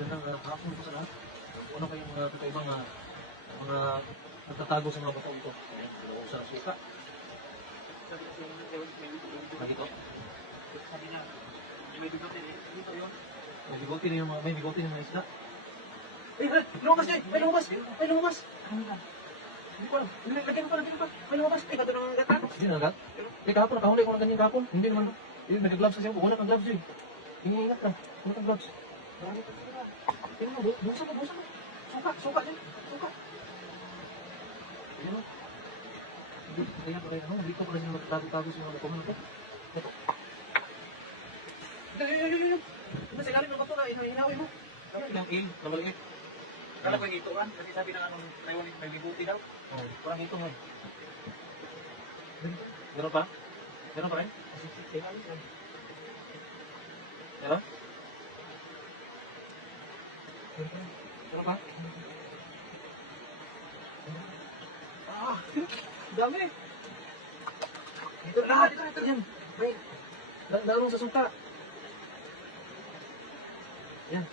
magandang hapon po sa lahat. Ano kayong mga kakaibang mga nagtatago sa mga batong ito? Ayan, dalawang sa suka. Dito. May bigote rin yung mga isda. Lumabas Joy! May lumabas! May lumabas! Hindi ko alam. Lagyan mo pa. May lumabas. Ay, gato ng gatan. Hindi na nagat. Eh, kahapon, nakahuli ko ng ganyan kahapon. Hindi naman. Nag-gloves kasi ako. Wala kang gloves, Joy. Ingat ka. Wala kang gloves. Marami ka sila. Tingnan mo, busa mo. Suka, Joy. Suka. Ayan o. Kaya pa rin, dito pa rin yung magtago-tago sa mga batongan ito. Ito. Ito, sa ilalim ng bato na hinawin mo. Ilang il na maliit. Kala ko yung ituan, kasi sabi ng anong Taiwan may bibuti daw. Parang ito nga. Meron pa? Meron pa rin? Meron? Meron pa? Dami! Ito lahat! Ito. Yan. May nalong sa sungka. Yan.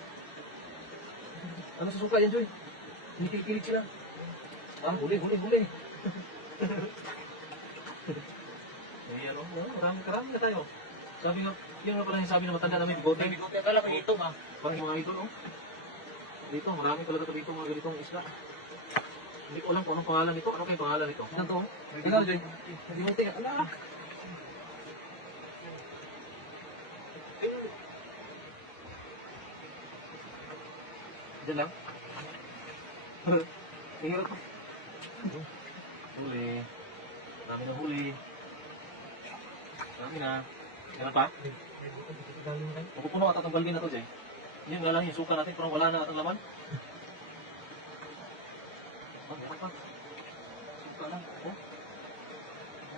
Ano sa sungka yan, Joy? Nikikilig sila. Huli. Ayan, marami na tayo. Sabi nga, yun nga pala yung sabi na matanda namin, bigote. May bibuti, akala ko yung ito ma. Parang yung mga idol, Dito, marami talaga dito mga ganitong isla. Hindi ko alam kung anong pangalan nito. Ano kayong pangalan nito? Ano to? Tingnan, Joy. Bigote. Ala! Diyan lang. Tingnan ko. Huli. Marami na huli. Marami na. Meron pa? Mapupuno at atong galgin na to, Jay. Yun nga lang yung suka natin, parang wala na atong laman. Meron pa. Suka lang.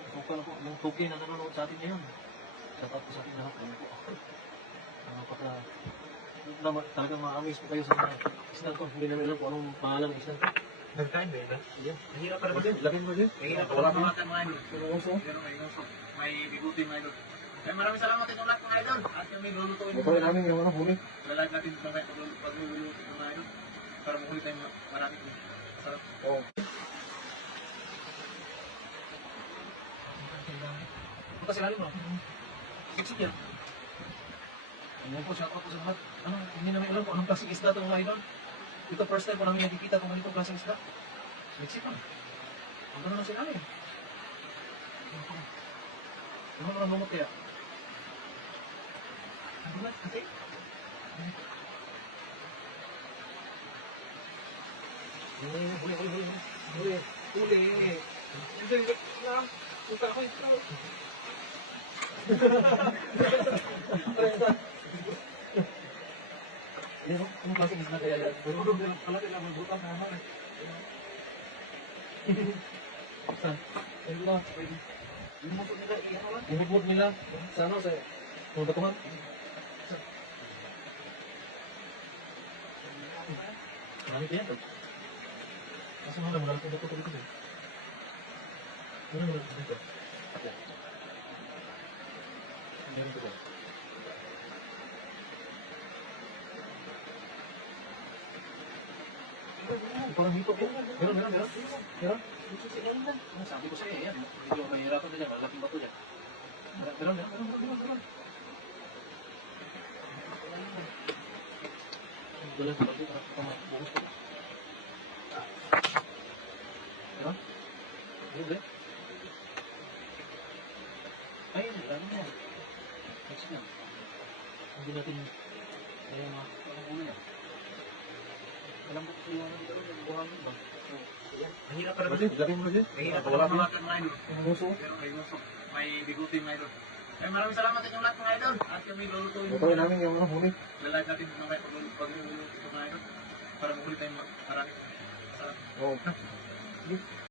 Suka lang po. Yung tuki na nanonood sa atin ngayon. Shout out po sa atin lahat. Ayun po. Talagang ma-amaze po kayo sa mga islang ko. Hindi namin alam kung anong pangalan ng islang ko. Nagkain ba yun? Yan. Mahirap pala ba din? Lagyan mo din. Mahirap pala mamakan mga idol. Pero may uso. May bibuti mga idol. Ay, maraming salamat sa lahat mga idol. At kami lulutuin mo. Ito namin yung huli. Lalagay natin ito kayo pagluluto ito mga idol. Para mahuli tayo marami ko. Masarap. Oo. Ito kasi lalim mo. Siksik yan. Ayan po, shout out po sa lahat. Hindi namin alam kung anong klaseng isda ito mga idol. Ito first time ko namin nakikita kung ganitong klaseng isda. Siksik pa. Ang gano'n lang sinabi. Ano naman lumot kaya? Ang gulat kasi. Huli. Hindi na. Punta ako ito. Anong klaseng isda kaya yan? Pero pala kailangan magbutan na naman. Saan? Ayun lang. Yung muso nila, iyan lang. Yung hubod nila. Sa ano? Sa batuhan? Saan? Marami kaya ito. Kasi mga malaki na ito dito. Ano naman dito? Ako. Hindi rin ito. Parang hito po. Meron. Sabi ko sa'yo, yan. Medyo mahirapan na dyan. Malaking bato dyan. Meron. Dala sa bato. Bukas ko. Meron? Meron. Ay, meron na. Next lang. Hindi natin ano yan. Alam mo kung ano dito, buhangin ba? Mahirap pala ba din? Mahirap pala mamakan mga idol. Pero may muso. May bigote mga idol. Ay, maraming salamat sa inyong lahat mga idol. At kami lulutuin mo. Ito namin yung huli. Lalagay natin mga pagluluto ito mga idol. Para mahuli tayong marami. Oo.